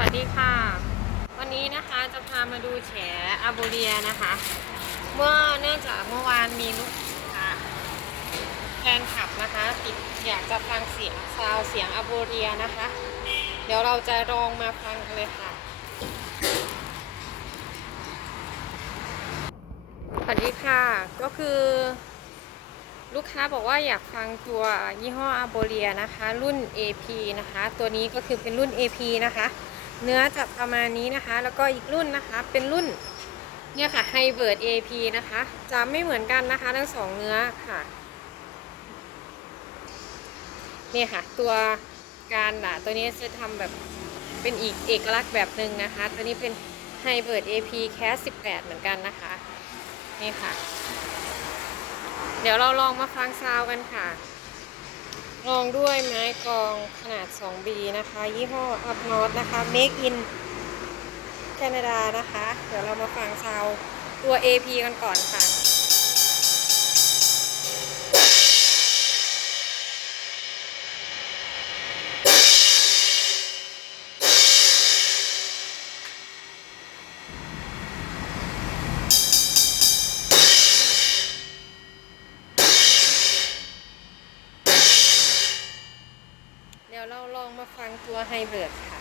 วัสดีค่ะ วันนี้นะคะจะพามาดูแฉอาโบเรียนะคะ เมื่อเนื่องจากเมื่อวานมีลูกค้าแฟนคลับนะคะ ติดอยากจะฟังเสียงซาวเสียงอาโบเรียนะคะ เดี๋ยวเราจะลองมาฟังกันเลยค่ะสวัสดีค่ะ ก็คือลูกค้าบอกว่าอยากฟังตัวยี่ห้ออาโบเรียนะคะ รุ่น AP นะคะ ตัวนี้ก็คือเป็นรุ่น AP นะคะ เนื้อจะประมาณนี้นะคะ แล้วก็อีกรุ่นนะคะเป็นรุ่นเนี่ยค่ะไฮเบิร์ด AP นะคะ จะไม่เหมือนกันนะคะทั้งสองเนื้อค่ะเนี่ยค่ะ ตัวการด่ะตัวนี้จะทำแบบเป็นอีกเอกลักษณ์แบบหนึ่งนะคะ ตัวนี้เป็นไฮเบิร์ด AP Cat 18 เหมือนกันนะคะนี่ค่ะ เดี๋ยวเราลองมาฟังซาวกันค่ะ รองด้วยไม้กองขนาด 2B นะคะ ยี่ห้อ Up North นะคะ Make in Canada นะคะ เดี๋ยวเรามาฟังซาวตัว AP กันก่อนค่ะ ยวเราลองมาฟังตัวไฮเบิร์ดค่ะ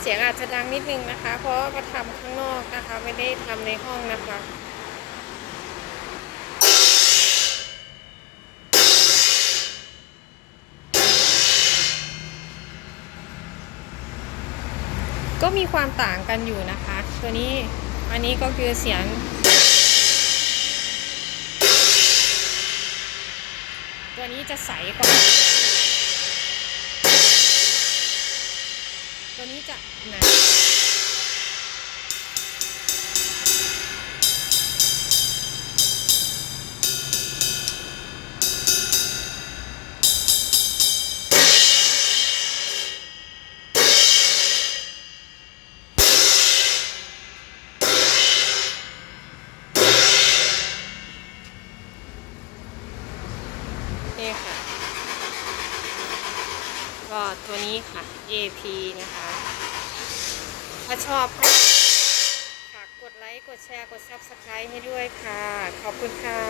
เสียงอาจจะดังนิดนึงนะคะ เพราะว่ามาทำข้างนอกนะคะ ไม่ได้ทำในห้องนะคะ ก็มีความต่างกันอยู่นะคะ ตัวนี้อันนี้ก็คือเสียง ตัวนี้จะใสกว่า ตัวนี้จะหนา ตัวนี้ค่ะ AP นะคะ ถ้าชอบก็ฝากกดไลค์ กดแชร์ กด Subscribe ให้ด้วยค่ะ ขอบคุณค่ะ